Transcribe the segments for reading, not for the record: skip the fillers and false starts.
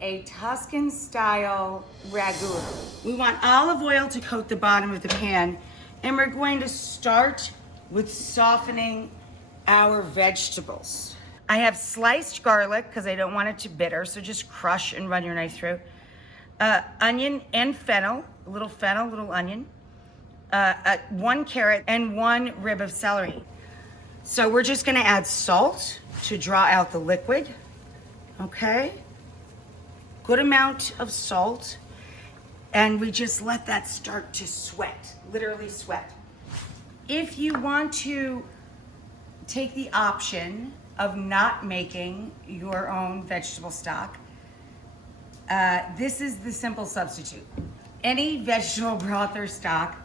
a Tuscan-style ragu. We want olive oil to coat the bottom of the pan, and we're going to start with softening our vegetables. I have sliced garlic because I don't want it to bitter, so just crush and run your knife through. Onion and fennel, a little onion, 1 carrot, and 1 rib of celery. So we're just gonna add salt to draw out the liquid, okay? Good amount of salt, and we just let that start to sweat, literally sweat. If you want to take the option of not making your own vegetable stock, this is the simple substitute. Any vegetable broth or stock,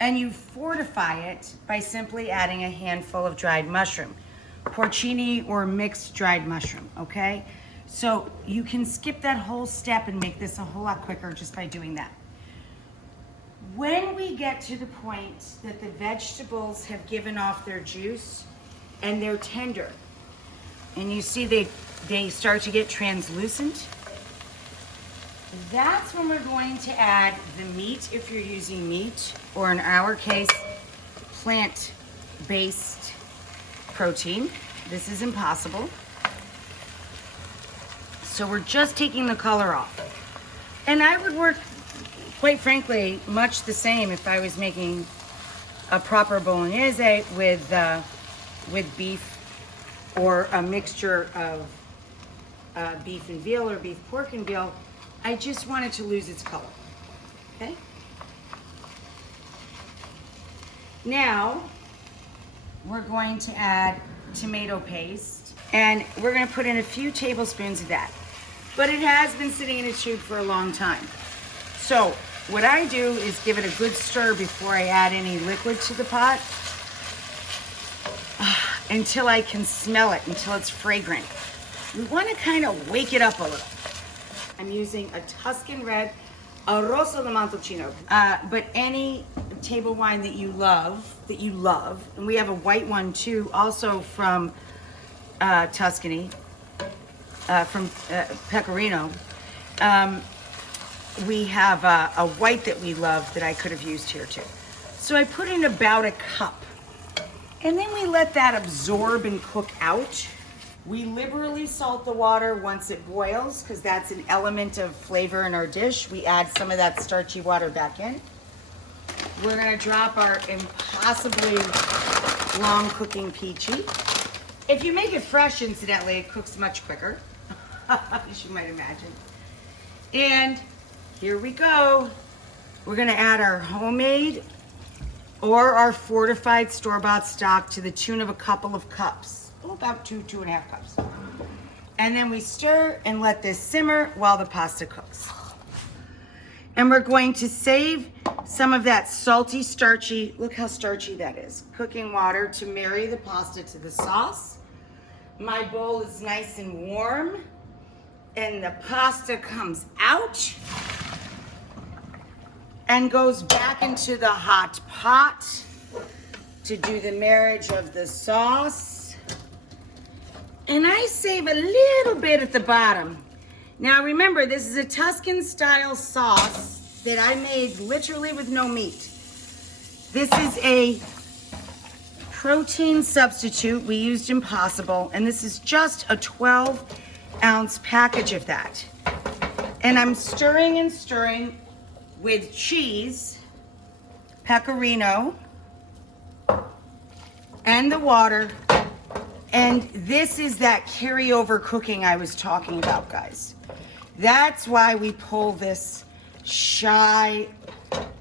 and you fortify it by simply adding a handful of dried mushroom, porcini or mixed dried mushroom, okay? So you can skip that whole step and make this a whole lot quicker just by doing that. When we get to the point that the vegetables have given off their juice and they're tender, and you see they start to get translucent, that's when we're going to add the meat, if you're using meat, or in our case, plant-based protein. This is impossible. So we're just taking the color off. And I would work, quite frankly, much the same if I was making a proper bolognese with beef, or a mixture of beef and veal or beef, pork and veal. I just want it to lose its color, okay? Now, we're going to add tomato paste, and we're gonna put in a few tablespoons of that. But it has been sitting in a tube for a long time. So what I do is give it a good stir before I add any liquid to the pot, until I can smell it, until it's fragrant. We wanna kind of wake it up a little. I'm using a Tuscan red, a Rosso di Montalcino, but any table wine that you love, and we have a white one too, also from Tuscany, from Pecorino. We have a white that we love that I could have used here too. So I put in about a cup, and then we let that absorb and cook out. We liberally salt the water once it boils, because that's an element of flavor in our dish. We add some of that starchy water back in. We're gonna drop our impossibly long cooking Pici. If you make it fresh, incidentally, it cooks much quicker, as you might imagine. And here we go. We're gonna add our homemade or our fortified store-bought stock to the tune of a couple of cups. About 2.5 cups. And then we stir and let this simmer while the pasta cooks. And we're going to save some of that salty, starchy, look how starchy that is, cooking water to marry the pasta to the sauce. My bowl is nice and warm, and the pasta comes out and goes back into the hot pot to do the marriage of the sauce. And I save a little bit at the bottom. Now remember, this is a Tuscan-style sauce that I made literally with no meat. This is a protein substitute. We used Impossible, and this is just a 12-ounce package of that. And I'm stirring and stirring with cheese, pecorino, and the water. And this is that carryover cooking I was talking about, guys. That's why we pull this shy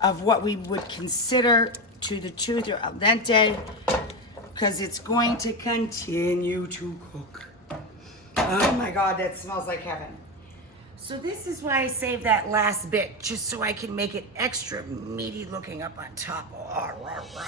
of what we would consider to the tooth or al dente, because it's going to continue to cook. Oh my God, that smells like heaven. So this is why I save that last bit, just so I can make it extra meaty looking up on top. Oh, rah, rah.